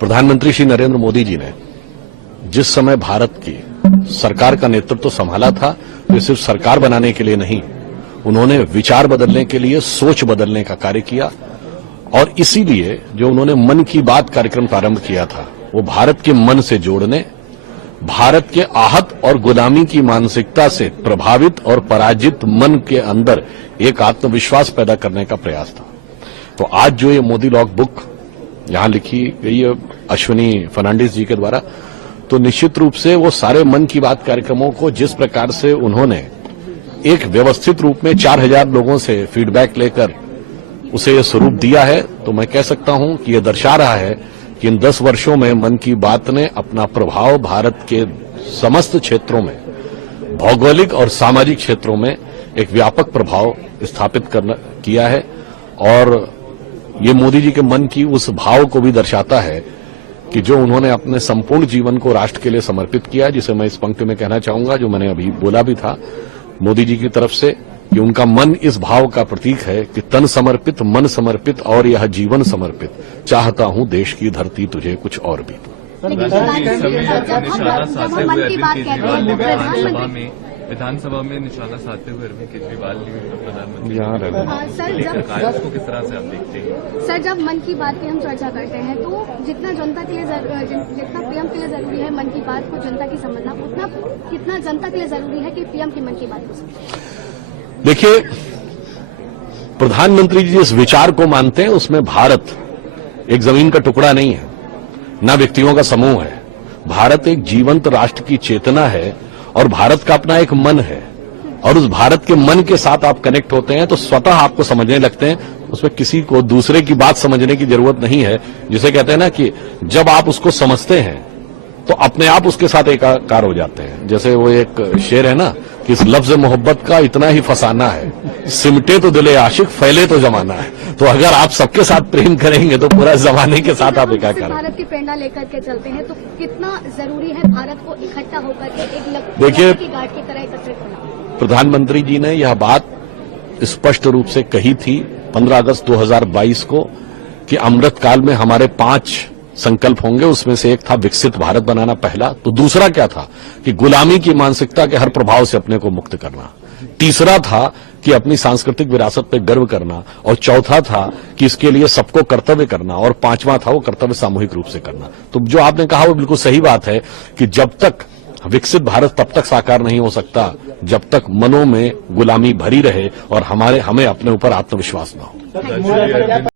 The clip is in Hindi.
प्रधानमंत्री श्री नरेंद्र मोदी जी ने जिस समय भारत की सरकार का नेतृत्व संभाला था, तो सिर्फ सरकार बनाने के लिए नहीं, उन्होंने विचार बदलने के लिए सोच बदलने का कार्य किया। और इसीलिए जो उन्होंने मन की बात कार्यक्रम प्रारंभ किया था, वो भारत के मन से जोड़ने, भारत के आहत और गुलामी की मानसिकता से प्रभावित और पराजित मन के अंदर एक आत्मविश्वास पैदा करने का प्रयास था। तो आज जो ये मोदी लॉग बुक यहां लिखी गई है अश्विनी फर्नांडिस जी के द्वारा, तो निश्चित रूप से वो सारे मन की बात कार्यक्रमों को जिस प्रकार से उन्होंने एक व्यवस्थित रूप में 4000 लोगों से फीडबैक लेकर उसे ये स्वरूप दिया है, तो मैं कह सकता हूं कि यह दर्शा रहा है कि इन 10 वर्षों में मन की बात ने अपना प्रभाव भारत के समस्त क्षेत्रों में, भौगोलिक और सामाजिक क्षेत्रों में एक व्यापक प्रभाव स्थापित किया है। और ये मोदी जी के मन की उस भाव को भी दर्शाता है कि जो उन्होंने अपने संपूर्ण जीवन को राष्ट्र के लिए समर्पित किया, जिसे मैं इस पंक्ति में कहना चाहूंगा, जो मैंने अभी बोला भी था मोदी जी की तरफ से, कि उनका मन इस भाव का प्रतीक है कि तन समर्पित, मन समर्पित और यह जीवन समर्पित, चाहता हूं देश की धरती तुझे कुछ और भी। विधानसभा में निशाना साधते हुए अरविंद केजरीवाल ने प्रधानमंत्री उसको किस तरह से आप देखते हैं? सर, जब मन की बात की हम चर्चा करते हैं तो जितना जनता के लिए जितना पीएम के लिए जरूरी है मन की बात को जनता की समझना, उतना कितना जनता के लिए जरूरी है कि पीएम की मन की बात को समझे। देखिए, प्रधानमंत्री जी जिस विचार को मानते हैं उसमें भारत एक जमीन का टुकड़ा नहीं है, न व्यक्तियों का समूह है। भारत एक जीवंत राष्ट्र की चेतना है और भारत का अपना एक मन है, और उस भारत के मन के साथ आप कनेक्ट होते हैं तो स्वतः आपको समझने लगते हैं। उसमें किसी को दूसरे की बात समझने की जरूरत नहीं है। जिसे कहते हैं ना कि जब आप उसको समझते हैं तो अपने आप उसके साथ एकाकार हो जाते हैं। जैसे वो एक शेर है ना कि इस लफ्ज मोहब्बत का इतना ही फसाना है, सिमटे तो दिले आशिक, फैले तो जमाना है। तो अगर आप सबके साथ प्रेम करेंगे तो पूरा जमाने के साथ आप एकाकार। भारत की प्रेरणा लेकर के चलते हैं तो कितना जरूरी है भारत को इकट्ठा होकर के एक देखिए, गार्ड की तरह एकत्रित होना। प्रधानमंत्री जी ने यह बात स्पष्ट रूप से कही थी 15 अगस्त 2022 को कि अमृत काल में हमारे 5 संकल्प होंगे। उसमें से एक था विकसित भारत बनाना पहला, तो दूसरा क्या था कि गुलामी की मानसिकता के हर प्रभाव से अपने को मुक्त करना, तीसरा था कि अपनी सांस्कृतिक विरासत पर गर्व करना, और चौथा था कि इसके लिए सबको कर्तव्य करना, और पांचवा था वो कर्तव्य सामूहिक रूप से करना। तो जो आपने कहा वो बिल्कुल सही बात है कि जब तक विकसित भारत तब तक साकार नहीं हो सकता जब तक मनों में गुलामी भरी रहे और हमें अपने ऊपर आत्मविश्वास न हो।